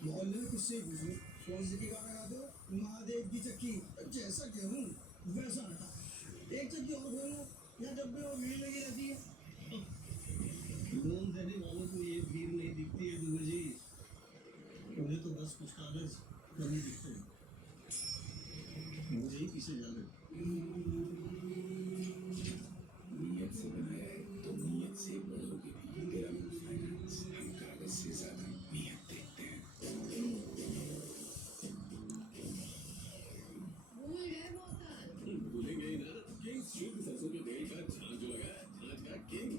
मोहल्ले में किससे पूछो, कौन सी की गाना गा दो, महादेव की चक्की, जैसा गेहूं वैसा आटा, एक चक्की और खोलो, या जब भी वो भीड़ लगी रहती है। लोन देने वालों को ये भीड़ नहीं दिखती है दुबे जी, उन्हें तो बस कुछ कागज बने दिखते हैं। मुझे ही पीछे जाने नीयत से बनाया है तो नीयत से बढ़ोगे भी। तेरा मुंह फाइनेंस, हम कागज से ज्यादा नीयत देखते हैं। भूल गए मोहताज, भूलेंगे ही ना। किंग शुद्ध सरसों के तेल का छान जो लगा है, छाछ का किंग।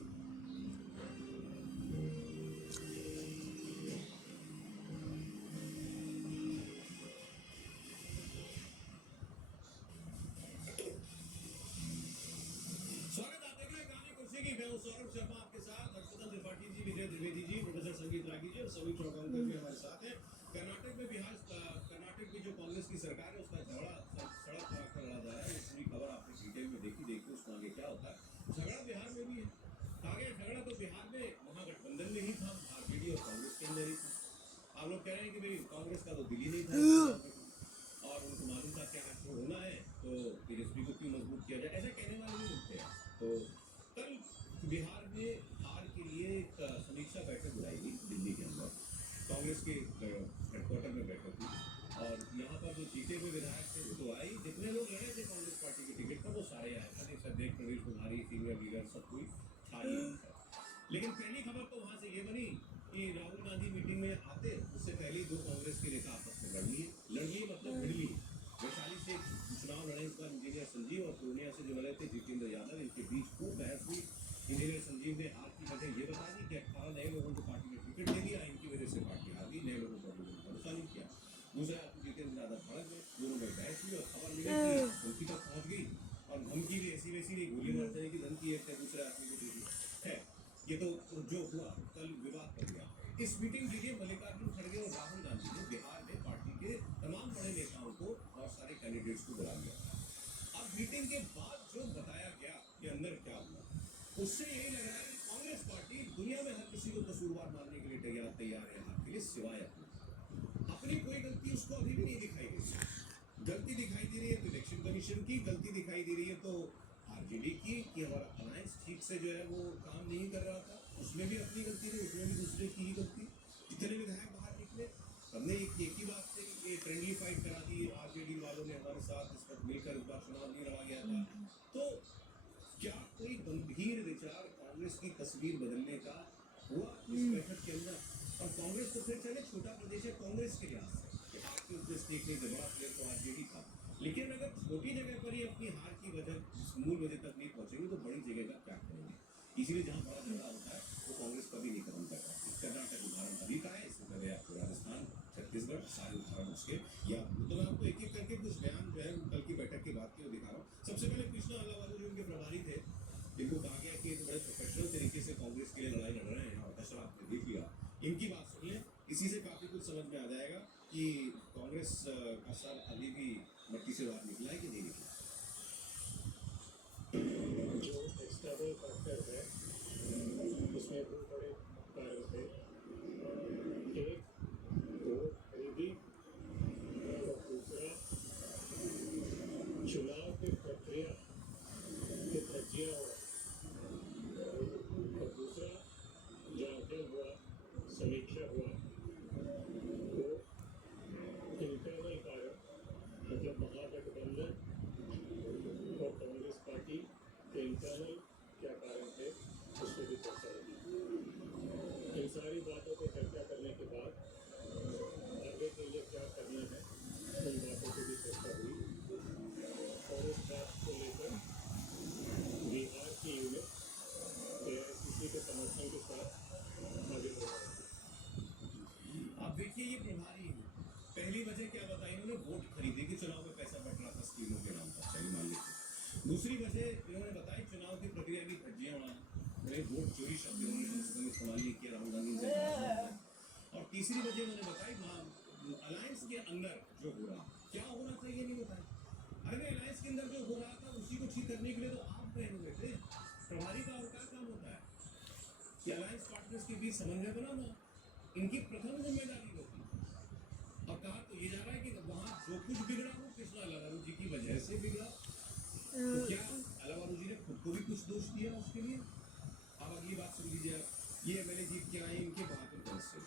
स्वागत आप देख रहे हैं गाने कुर्सी की। मैं हूं सौरभ शर्मा, आपके साथ हर्षवर्धन त्रिपाठी जी, विजय द्विवेदी जी, प्रोफेसर संगीत रागी जी और सभी चौगांवकर भी हमारे साथ हैं। कर्नाटक में कर्नाटक में जो कांग्रेस की सरकार है उसका झगड़ा सड़क पर आकर लड़ा जा रहा है। ये पूरी खबर आपने डिटेल में देखी, देखिए उसको आगे क्या होता है। झगड़ा बिहार में भी है। कहा गया झगड़ा तो बिहार में महागठबंधन में ही था, आरजेडी और कांग्रेस के अंदर ही था। आप लोग कह रहे हैं कि भाई कांग्रेस का तो दिल ही नहीं था और उनको मालूम था क्या होना है, तो बीजेपी को क्यों मजबूत किया जाए, ऐसा कहने वाले भी मिलते हैं। तो कल बिहार में हार के लिए एक समीक्षा बैठक बुलाई गई दिल्ली के अंदर। कांग्रेस के हेडक्वार्टर में बैठक हुई और यहाँ पर जो जीते हुए विधायक थे वो तो आई, जितने लोग लड़े थे कांग्रेस पार्टी के टिकट पर वो सारे आए। प्रदेश अध्यक्ष प्रवीण कुमारी, सीनियर लीडर सब कोई था ही। लेकिन पहली खबर तो वहां से ये बनी कि राहुल गांधी मीटिंग में आते उससे पहले दो कांग्रेस के नेता आपस में लड़ लिए मतलब भिड़ लिए। वैशाली से चुनाव लड़े इस बार इंजीनियर संजीव और पूर्णिया से जो लड़े थे जितेंद्र यादव, इनके बीच खूब बहस हुई। इंजीनियर संजीव ने हार की वजह ये बता दी कि 18 नए लोगों को पार्टी ने टिकट दे दिया, इनकी वजह से पार्टी हार गई, नए लोगों को भरोसा नहीं किया। दूसरा जितेंद्र यादव भड़क गए, दोनों में बहस हुई और खबर मिली कि धमकी तक पहुंच गई। और धमकी भी ऐसी वैसी नहीं, गोली मार देने की धमकी है, दूसरे आदमी को दे दी है। ये तो जो हुआ कल विवाद बन गया। इस मीटिंग के लिए मल्लिकार्जुन खड़गे और राहुल गांधी ने बिहार में पार्टी के तमाम बड़े नेताओं को और सारे कैंडिडेट्स को बुला लिया। अब मीटिंग के बाद जो बताया गया कि अंदर क्या हुआ, उससे यही लग रहा है कि कांग्रेस पार्टी दुनिया में हर किसी को कसूरवार मानने के लिए तैयार है हाथ के लिए, सिवाय अपनी कोई गलती उसको अभी भी नहीं दिखाई दे रही। गलती दिखाई दे रही है तो इलेक्शन कमीशन की, गलती दिखाई दे रही है तो आरजेडी की कि हमारा अलायंस ठीक से जो है वो काम नहीं कर रहा था, उसमें भी अपनी गलती नहीं, उसमें भी दूसरे की ही गलती। इतने विधायक बाहर निकले, हमने एक ही बात से ये फ्रेंडली फाइट करा दी आरजेडी वालों ने हमारे साथ, इस पर मिलकर इस बार चुनाव नहीं लड़ा गया था। तो क्या कोई गंभीर विचार कांग्रेस की तस्वीर बदलने का हुआ इस बैठक के अंदर? और कांग्रेस तो फिर चले छोटा प्रदेश है कांग्रेस के लिहाज से कि आपके उसमें स्टेट नहीं बड़ा प्लेयर तो आरजेडी था, लेकिन अगर छोटी जगह पर ही अपनी हार की वजह मूल वजह तक नहीं पहुंचेंगे तो बड़ी जगह का क्या करेंगे? इसीलिए जहां बड़ा झगड़ा होता है वो कांग्रेस कभी नहीं खत्म कर पाती। कर्नाटक उदाहरण अभी का है, इससे पहले आपको राजस्थान, छत्तीसगढ़, सारे उदाहरण उसके या तो मैं आपको एक एक करके कुछ बयान जो है कल की बैठक के बाद के वो दिखा रहा हूँ। सबसे पहले कृष्णा अग्रवाल जो उनके प्रभारी थे, जिनको कहा गया कि ये तो बड़े प्रोफेशनल तरीके से कांग्रेस के लिए लड़ाई लड़ रहे हैं और दशरथ आपने देख लिया, इनकी बात सुन लें, इसी से काफी कुछ समझ में आ जाएगा कि कांग्रेस का सर अभी भी मट्टी से बाहर निकला है कि नहीं निकला। जो एक्सटर्नल फैक्टर है उसमें दो बड़े कारण थे, एक वोट खरीदी और दूसरा चुनाव की प्रक्रिया के धज्जियां हुआ और दूसरा जो आकलन हुआ, समीक्षा हुआ, वो इंटरनल कारण मतलब महागठबंधन और कांग्रेस पार्टी के इंटरनल क्या कारण थे उस पर भी चर्चा होगी। इन सारी बातों पर चर्चा करने के बाद आगे के लिए क्या करना है उन बातों पर भी चर्चा हुई और इस बात को लेकर बिहार की यूनिट एआईसीसी के समर्थन के साथ आगे बढ़ रहा है। अब देखिए ये प्रभारी है, पहली वजह क्या बताई इन्होंने, वोट खरीदे कि चुनाव में पैसा बट रहा था स्कीमों के नाम पर, चलिए मान लीजिए। दूसरी वजह इन्होंने बताई चुनाव की प्रक्रिया की धज्जियां उड़ाना, वोट चोरी शब्द इन्होंने इस्तेमाल नहीं किया राहुल गांधी से। और तीसरी वजह उन्होंने बताई अलायंस के अंदर जो हो रहा, क्या होना चाहिए नहीं बताया। अरे अलायंस के अंदर जो हो रहा था उसी को ठीक करने के लिए तो आप गए हुए थे। प्रभारी का और क्या काम होता है कि अलायंस पार्टनर्स के बीच समन्वय बनाना, इनकी प्रथम जिम्मेदारी होती है। और कहा तो ये जा रहा है कि वहाँ जो कुछ बिगड़ा वो कृष्णा लालारू जी की वजह से बिगड़ा। तो क्या लालारू जी ने खुद को भी कुछ दोष दिया उसके लिए? अब अगली बात सुन लीजिए आप। ये एमएलए जीत के आए इनके बहादुरगंज से।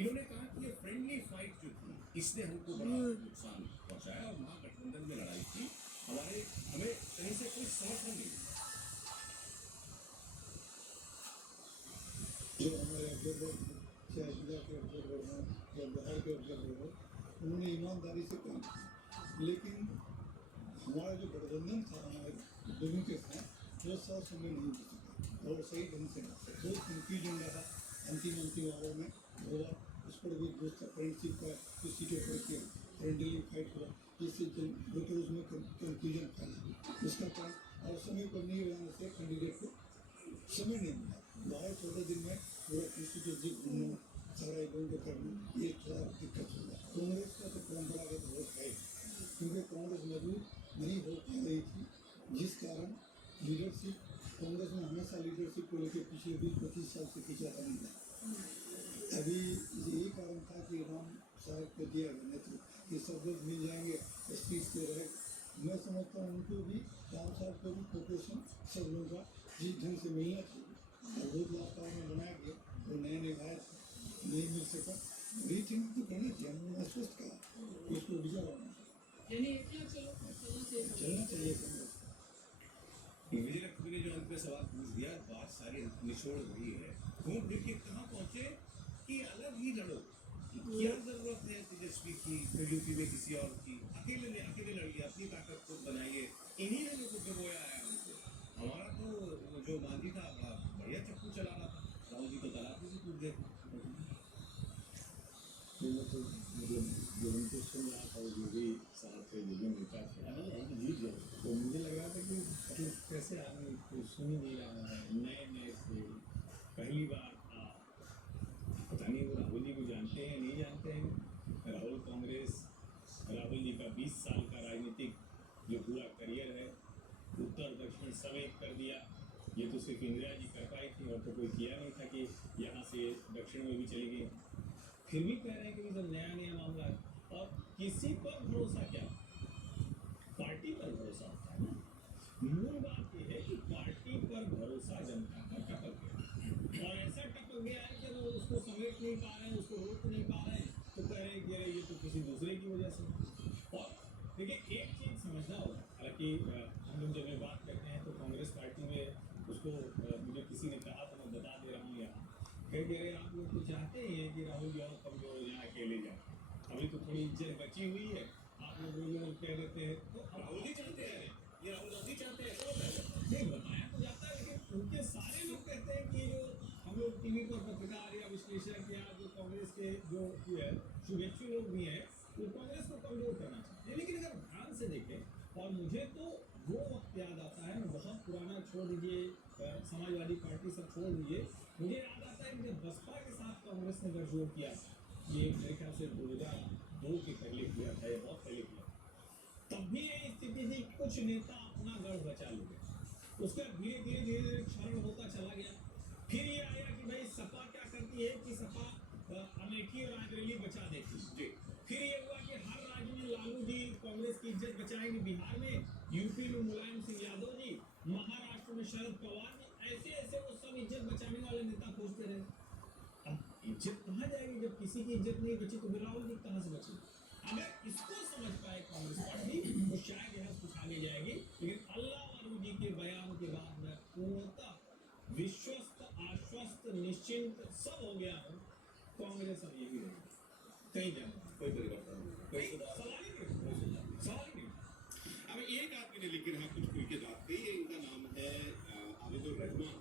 इन्होंने कहा कि ये फ्रेंडली फाइट जो थी इसने हमको बड़ा नुकसान पहुंचाया और महागठबंधन में लड़ाई थी, हमें कहीं से कोई समर्थन नहीं मिला। जो हमारे ऑब्जर्वर चाहे जिला के ऑब्जर्वर हों या बाहर के ऑब्जर्वर हों, उन्होंने ईमानदारी से काम किया। लेकिन हमारा जो गठबंधन था हमारे दोनों के साथ वो सौ समय नहीं हो सका और सही ढंग से नहीं सका। बहुत कन्फ्यूजन रहा अंतिम आवर में हुआ। उस पर भी दोस्त फ्रेंडशिप का कुछ सीटों पर किया, फ्रेंडली फाइट हुआ, जिससे वोटर उसमें कन्फ्यूजन फैला। उसका कारण और समय पर नहीं रहने से कैंडिडेट को समय नहीं मिला। बाहर 14 दिन में पूरा कॉन्स्टिट्यूंसी घूमना, सारा इवेंट करना, ये थोड़ा दिक्कत होगा। कांग्रेस का तो परंपरागत वोट है, क्योंकि कांग्रेस मजबूत नहीं हो पा रही थी, जिस कारण लीडरशिप कांग्रेस में हमेशा लीडरशिप को लेकर पिछले 20-25 साल से पीछे नहीं था। अभी यही कारण था कि राम साहब को दिया गया नेतृत्व कि सब लोग मिल जाएंगे, स्पीच से रहे। मैं समझता हूँ उनको भी, राम साहब को भी कोऑपरेशन सब लोगों का जिस ढंग से मिलना चाहिए। और बहुत लाभ में बनाया गया, वो नए निभाए नहीं मिल सका। रीथिंक तो करना चाहिए, हमने आश्वस्त कहा उसको विचार होना चलना चाहिए कांग्रेस। विजय लक्ष्मी ने जो अंत में सवाल पूछ दिया, बात सारी निचोड़ वही है। घूम फिर के कहाँ पहुंचे कि अलग ही लड़ो। क्या जरूरत है तेजस्वी की, फिर यूपी में किसी और की? अकेले लड़िए, अपनी ताकत को बनाइए। इन्हीं ने लोगों को बोया है हमको। हमारा तो जो गांधी था बड़ा बढ़िया चप्पू चला रहा था, राहुल जी तो तालाब में कूद गए। मैं तो मतलब जब उनको सुन रहा था जो भी साथ थे, जो भी नेता थे, हम जीत गए। तो मुझे लग रहा था कि मतलब कैसे आदमी कोई सुन ही नहीं रहा है, नए से पहली बार था। पता नहीं वो राहुल जी को जानते हैं नहीं जानते हैं। राहुल कांग्रेस, राहुल जी का 20 साल का राजनीतिक जो पूरा करियर है, उत्तर दक्षिण सब एक कर दिया। ये तो सिर्फ इंदिरा जी कर पाई थी और तो कोई किया नहीं था कि यहाँ से दक्षिण में भी चली गई। फिर भी कह रहे हैं कि मतलब नया मामला है। और किसी पर भरोसा क्या, पार्टी पर भरोसा होता है ना। मूल बात यह है कि पार्टी पर भरोसा जनता का टपक गया, और ऐसा टपक गया है कि वो उसको समेट नहीं पा रहे हैं, उसको रोक नहीं पा रहे हैं, तो कह रहे हैं कि ये तो किसी दूसरे की वजह से। और देखिए एक चीज समझना होगा, हालांकि हम लोग जब ये बात करते हैं तो कांग्रेस पार्टी में उसको मुझे किसी ने कहा तो मैं बता दे रहा हूँ यहाँ, कह रहे आप लोग तो चाहते ही हैं कि राहुल जी और कमजोर हो जाए, अकेले जाए। अभी तो थोड़ी इज्जत बची हुई है, आप लोग कह देते हैं तो राहुल जी चाहते हैं, ये राहुल गांधी चाहते हैं, नहीं बताया तो जाता है, लेकिन उनके सारे लोग कहते हैं कि जो हम लोग टीवी पर पत्रकार या विश्लेषक या जो कांग्रेस के जो है शुभेच्छु लोग भी हैं, वो कांग्रेस को कमजोर करना चाहते हैं। लेकिन अगर ध्यान से देखें, और मुझे तो वो वक्त याद आता है, मैं बहुत पुराना छोड़ दीजिए, समाजवादी पार्टी सब छोड़ दीजिए, मुझे याद आता है कि जब बसपा के साथ कांग्रेस ने गठजोड़ किया, ये मेरे ख्याल से 2002 के पहले किया था या बहुत पहले किया, तब भी ये स्थिति थी कुछ नेता अपना गढ़ बचा लेंगे, उसका धीरे धीरे क्षरण होता चला गया। फिर ये आया कि भाई सपा क्या करती है कि सपा अमेठी और रायबरेली बचा देती जी। फिर ये हुआ कि हर राज्य में लालू जी कांग्रेस की इज्जत बचाएंगे, बिहार में, यूपी में मुलायम सिंह यादव जी, महाराष्ट्र में शरद पवार जी, ऐसे वो सब इज्जत बचाने वाले नेता खोजते रहे। अब इज्जत कहाँ जाएगी जब किसी की इज्जत नहीं बची, तो राहुल जी कहाँ से बची? अगर इसको समझ पाए कांग्रेस पार्टी तो शायद यह कुछ आगे जाएगी। लेकिन अल्लाह जी के बयान के बाद मैं पूर्णतः विश्वस्त, आश्वस्त, निश्चिंत सब हो गया हूँ, कांग्रेस अब यही रहेगी, कहीं जाना कोई परिवर्तन नहीं, कोई सुधार सवाल ही नहीं। अब एक आदमी ने लेकिन हाँ कुछ खुल के बात कही है, इनका नाम है आबिदुर रहमान।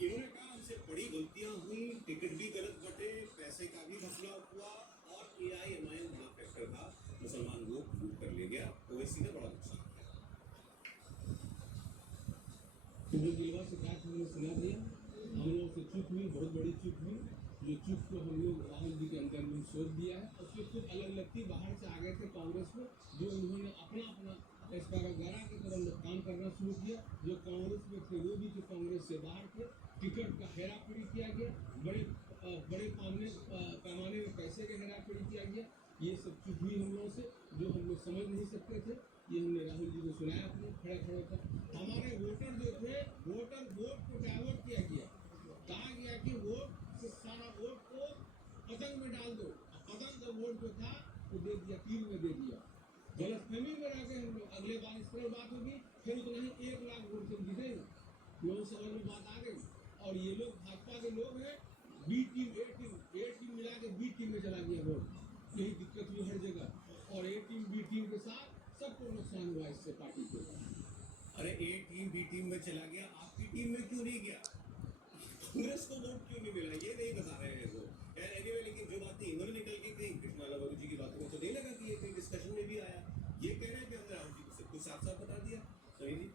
इन्होंने कहा हमसे बड़ी गलतियां हुई, टिकट भी गलत बटे, पैसे का भी घपला हुआ और AIMIM बड़ा फैक्टर था, मुसलमान लोग लूट कर ले गया, ओवैसी ने बड़ा नुकसान किया। जो दिलवा शिकायत हमने सुना दिया, हम लोगों से चूक हुई, बहुत बड़ी चूक हुई। जो चूक को हम लोग राहुल जी के अंदर में सोच दिया है, और फिर कुछ अलग लगती बाहर से आ गए थे कांग्रेस में, जो उन्होंने अपना एस्पारागारा की तरह काम करना शुरू किया। जो कांग्रेस में थे वो भी जो कांग्रेस से बाहर थे, टिकट का हेराफेरी किया गया, बड़े पैमाने में पैसे का हेराफेरी किया गया। ये सब चूक हुई हम लोगों से, जो हम लोग समझ नहीं सकते थे, ये हमने राहुल जी को सुनाया अपने खड़ा खड़ा था। हमारे वोटर जो थे, वोट को डाइवर्ट किया गया, कहा गया कि वोट सारा वोट को पतंग में डाल दो, पतंग का वोट जो था वो दे दिया, तीर में दे दिया। गलतफहमी में रह गए हम लोग। अगले बार इस तरह बात होगी, फिर उतना ही 1 लाख वोट से जीतेगा, लोगों समझ में बात आ गई। और ये लोग भाजपा के लोग हैं, बी टीम ए टीम मिला के बी टीम में चला गया वोट। यही दिक्कत हुई हर जगह, और ए टीम बी टीम के साथ सबको नुकसान हुआ इससे पार्टी को। अरे ए टीम बी टीम में चला गया, आपकी टीम में क्यों नहीं गया? कांग्रेस को वोट क्यों नहीं मिला, ये नहीं बता रहे हैं वो। यार एनीवे, लेकिन जो बातें इन्होंने निकल के कही कृष्णा लाल जी की बातों में, तो नहीं लगा कि ये कोई डिस्कशन में भी आया। ये कह रहे हैं कि हमने राहुल जी को सब कुछ साफ साफ बता दिया। सही जी,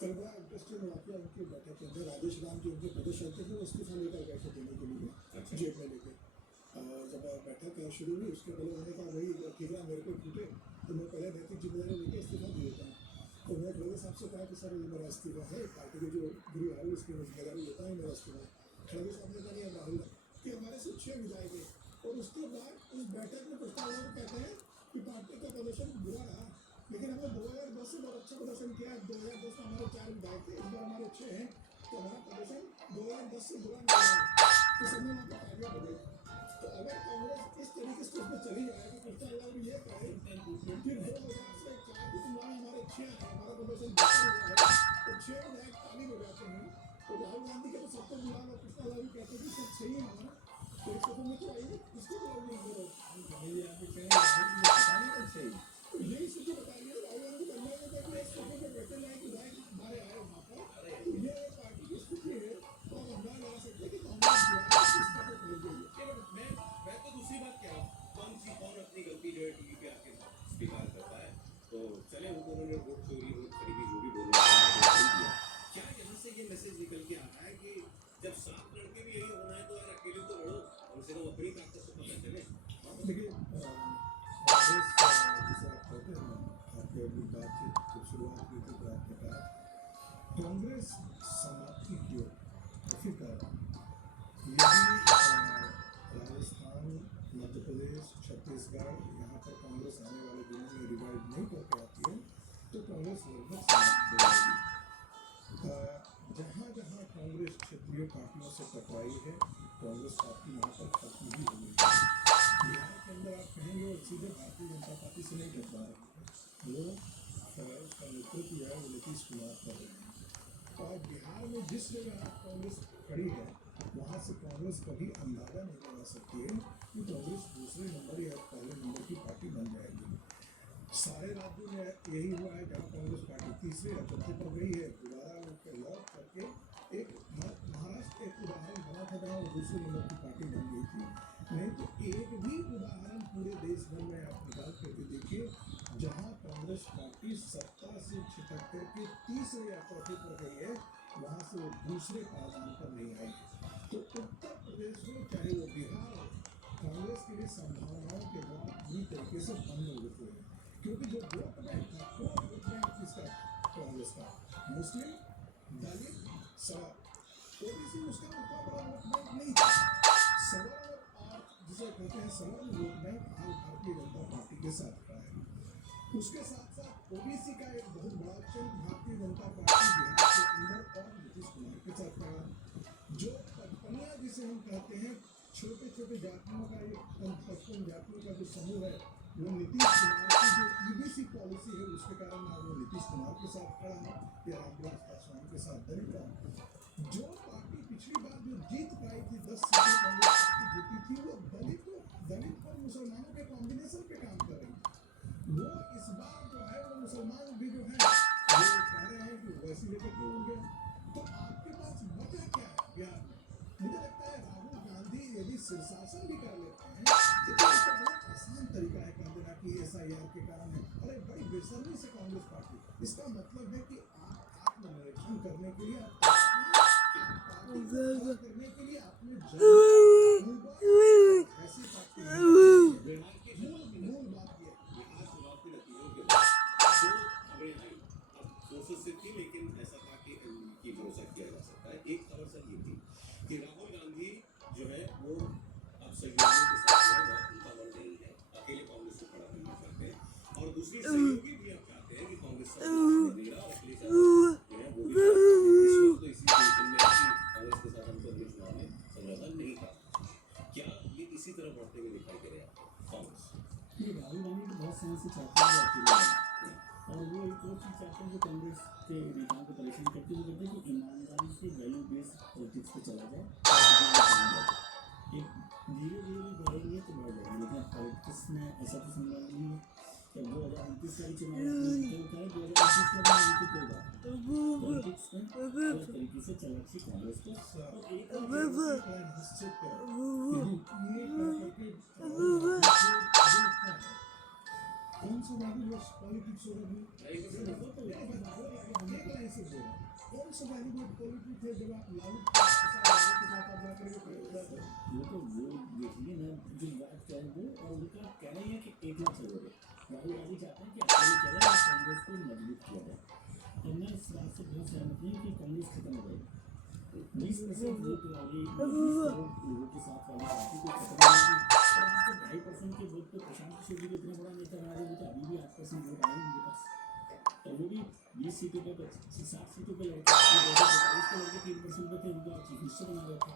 कल बड़ा इंटरेस्टिंग वाकया उनकी बैठक के अंदर राजेश राम जो उनके प्रदेश अध्यक्ष थे, वो इस्तीफा लेकर गए थे देने के लिए, अच्छा। जेब में लेके। जब बैठक शुरू हुई उसके पहले उन्होंने कहा भाई ठेका मेरे को छूटे तो मैं पहले नैतिक जिम्मेदारी लेके इस्तीफा दे देता हूँ। तो मैं खड़गे साहब से कहा कि सर ये मेरा इस्तीफा है, पार्टी के जो गुरु है उसकी जिम्मेदारी लेता हूँ, मेरा इस्तीफा। खड़गे साहब ने कहा नहीं राहुल कि हमारे से 6 विधायक, और उसके बाद उस बैठक में प्रस्ताव कहते हैं कि पार्टी का प्रदर्शन बुरा रहा, लेकिन हमने 2010 से बहुत अच्छा प्रदर्शन किया। 2010 में हमारे 4 विधायक थे, इस बार हमारे 6 हैं, तो हमारा प्रदर्शन 2010 से बुरा नहीं रहा। तो सबने वहाँ पर आगे बढ़े। तो अगर कांग्रेस इस तरीके से उसमें चली जाए तो कृष्णा लाल ये कहे कि 2000 से 4 के चुनाव हमारे 6 हैं, हमारा प्रदर्शन बेहतर हुआ है, तो 6 विधायक ताली बजाते हैं। तो राहुल गांधी के तो सबको बुला, और कृष्णा लाल कहते हैं कि सब सही है हमारा, तो इसको तुम तो आइए, इसको तो नहीं करो। तो यही स्थिति बताइए राहुल गांधी बनने में जब ये स्थिति में बैठे लायक विधायक हमारे आए वहाँ पर, तो ये पार्टी की स्थिति है, तो हम अंदाजा लगा सकते हैं कि कांग्रेस बिहार किस तरह पहुंच गई है। मैं तो दूसरी बात कह रहा हूँ, कौन अपनी गलती जो है टीवी पे आके स्वीकार करता है। तो चले वो उन्होंने वोट चोरी, वोट खरीदी, जो भी बोलना दिया। क्या यहाँ से ये मैसेज निकल के आ रहा है कि जब 7 लड़के भी यही होना है तो यार अकेले तो लड़ो, कम से कम अपनी ताकत से पता चले। देखिए कांग्रेस जिसे आप कहते हैं, आपके अभी बातचीत जब शुरुआत हुई थी तो आपने कहा कांग्रेस समाप्ति की ओर, आखिरकार यदि राजस्थान, मध्य प्रदेश, छत्तीसगढ़ यहाँ पर कांग्रेस आने वाले दिनों में रिवाइव नहीं करके आती है तो कांग्रेस लगभग समाप्त हो जाएगी। जहाँ जहाँ कांग्रेस क्षेत्रीय पार्टियों से टकराई है, कांग्रेस पार्टी वहाँ पर खत्म भी हो गई है। बिहार के अंदर आप कहेंगे वो सीधे भारतीय जनता पार्टी से नहीं टकरा रही है, वो उसका नेतृत्व है वो नीतीश कुमार कर रहे हैं। और बिहार में जिस जगह आप कांग्रेस खड़ी है, वहाँ से कांग्रेस कभी अंदाजा नहीं लगा सकती है कि कांग्रेस दूसरे नंबर या पहले नंबर की पार्टी बन जाएगी। सारे राज्यों में यही हुआ है, जहाँ कांग्रेस पार्टी तीसरे या चौथे पर गई है, दोबारा लौट करके एक महाराष्ट्र एक उदाहरण बना था जहाँ वो दूसरे नंबर की पार्टी बन गई थी। नहीं तो एक भी उदाहरण पूरे देश भर में आप निकाल करके देखिए जहाँ कांग्रेस पार्टी सत्ता से छिटक करके तीसरे या चौथे पर गई है, वहाँ से वो दूसरे पायदान पर नहीं आई। तो उत्तर प्रदेश में चाहे वो बिहार हो, कांग्रेस के लिए संभावनाओं के द्वार पूरी तरीके से बंद हो गए हैं, क्योंकि जो वोट बैंक था वो वोट बैंक किसका, कांग्रेस का, मुस्लिम, दलित, सवर्ण, ओबीसी उसका उतना बड़ा वोट बैंक नहीं था। सवर्ण और जिसे कहते हैं सवर्ण वोट बैंक आज भारतीय जनता पार्टी के साथ खड़ा है। उसके साथ साथ ओबीसी का एक बहुत बड़ा ऑप्शन भारतीय जनता पार्टी बिहार के अंदर और नीतीश कुमार के साथ खड़ा। जो पचपनिया जिसे हम कहते हैं, छोटे छोटे जातियों का एक 55 जातियों का जो समूह है, वो नीतीश कुमार की जो ईबीसी पॉलिसी है उसके कारण आज वो नीतीश कुमार के साथ खड़ा है या रामविलास पासवान के साथ दलित। जो पार्टी पिछली बार जो जीत पाई थी 10 सीटें कांग्रेस पार्टी जीती थी, वो दलित और मुसलमानों के कॉम्बिनेशन पे काम कर रही है। वो इस बार जो है वो मुसलमान भी जो है वो कह रहे हैं कि वैसी लेकर क्यों होंगे। तो आपके पास वजह क्या है बिहार में? मुझे लगता है राहुल गांधी यदि शीर्षासन भी कर लेते हैं तो इसका बहुत आसान तरीका है कह देना कि SIR के कारण है। अरे बड़ी बेशर्मी से कांग्रेस पार्टी, इसका मतलब है कि आप आत्मनिरीक्षण करने के लिए करने के लिए आपने ऐसी पार्टी बिहार के मूल बात ये बिहार चुनाव के नतीजों के बाद जो खबरें आई, अब कोशिश से थी लेकिन ऐसा था कि भरोसा किया जा सकता है। एक खबर सर ये थी कि राहुल गांधी जो है वो अब सहयोगियों के साथ जो है बहुत उनका मन नहीं है, तरफ बढ़ते हुए दिखाई दे रहे हैं कांग्रेस? ये राहुल गांधी तो बहुत समय से चाहते हैं कि अकेले बने। और वो एक और चीज़ चाहते हैं जो कांग्रेस के नेताओं को परेशान करते हुए कहते हैं कि ईमानदारी से वैल्यू बेस्ड पॉलिटिक्स पे चला जाए। एक धीरे धीरे बढ़ेंगे तो बढ़ जाएंगे, लेकिन पॉलिटिक्स में ऐसा तो संभव नहीं है कि 2029 का भी चुनाव होता है, 2029 का भी नहीं, कोई बात पॉलिटिक्स में अलग तरीके से चल रही कांग्रेस को। और एक प्लान निश्चित करें कि ये कौन सा वैल्यू बेस्ड पॉलिटिक्स होगा कौन सा वैल्यू बेस्ड पॉलिटिक्स है जब आप लालू के साथ आप जाकर के प्रयोग करते हैं? वो तो वो देखिए ना जो बात कह रहे हो और उनका कह रहे हैं कि एक ना चलोगे। राहुल गांधी चाहते हैं कि अकेले चले और कांग्रेस को मजबूत किया जाए। और मैं इस बात से बहुत सहमत हूँ कि कांग्रेस खत्म हो जाएगी। 20% वोट वाली 20 करोड़ लोगों के साथ वाली पार्टी को खत्म हो जाएगी। और आज तो 2.5% के वोट पे प्रशांत किशोर जी इतना बड़ा नेता बना रहे, तो अभी भी 8% वोट आए उनके पास, और वो भी 20 सीटों पर 60 सीटों पर लड़के 45 पे लड़के 3% पे थे, उनको चीफ मिनिस्टर बना रहे थे,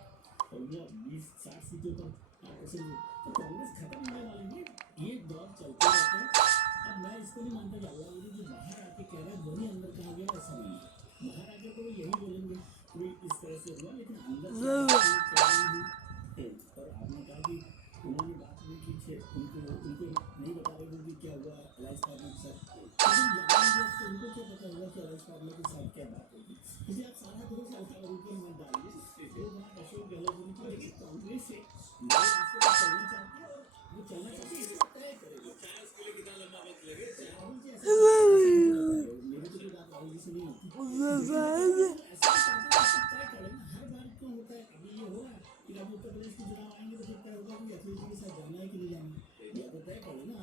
और वो 20-60 सीटों पर 8% तो कांग्रेस खत्म होने वाली है। ये दौर चलते रहते हैं। अब मैं इसको नहीं मानता कि अल्लाह वली जो बाहर आके कह रहे हैं वही अंदर कहा गया, ऐसा नहीं है। बाहर आके तो वो यही बोलेंगे कि इस तरह से हुआ, लेकिन अंदर से और आपने कहा कि उन्होंने बात नहीं की थी, उनको नहीं बता रहे कि क्या हुआ अलायंस पार्टनर के साथ, लेकिन जानेंगे तो उनको क्या पता होगा कि अलायंस पार्टनर के साथ क्या बात होगी। इसलिए आप सारा करो कि अल्फा रूप में मत डालिए, वो बात अशोक गहलोत ने की, लेकिन कांग्रेस से नए रास्ते पर चलना चाहती है और वो चलना चाहती है, इसको तय करेगी। चाहे उसके लिए कितना लंबा वक्त लगे, राहुल जी ऐसा मेरी तो कोई बात राहुल जी से नहीं होती, ऐसा तय करें। हर बार क्यों होता है, अभी ये हो रहा है कि अब उत्तर प्रदेश के चुनाव आएंगे तो फिर तय होगा कि अखिलेश जी के साथ जाना है कि नहीं जाना है, या तो तय करो ना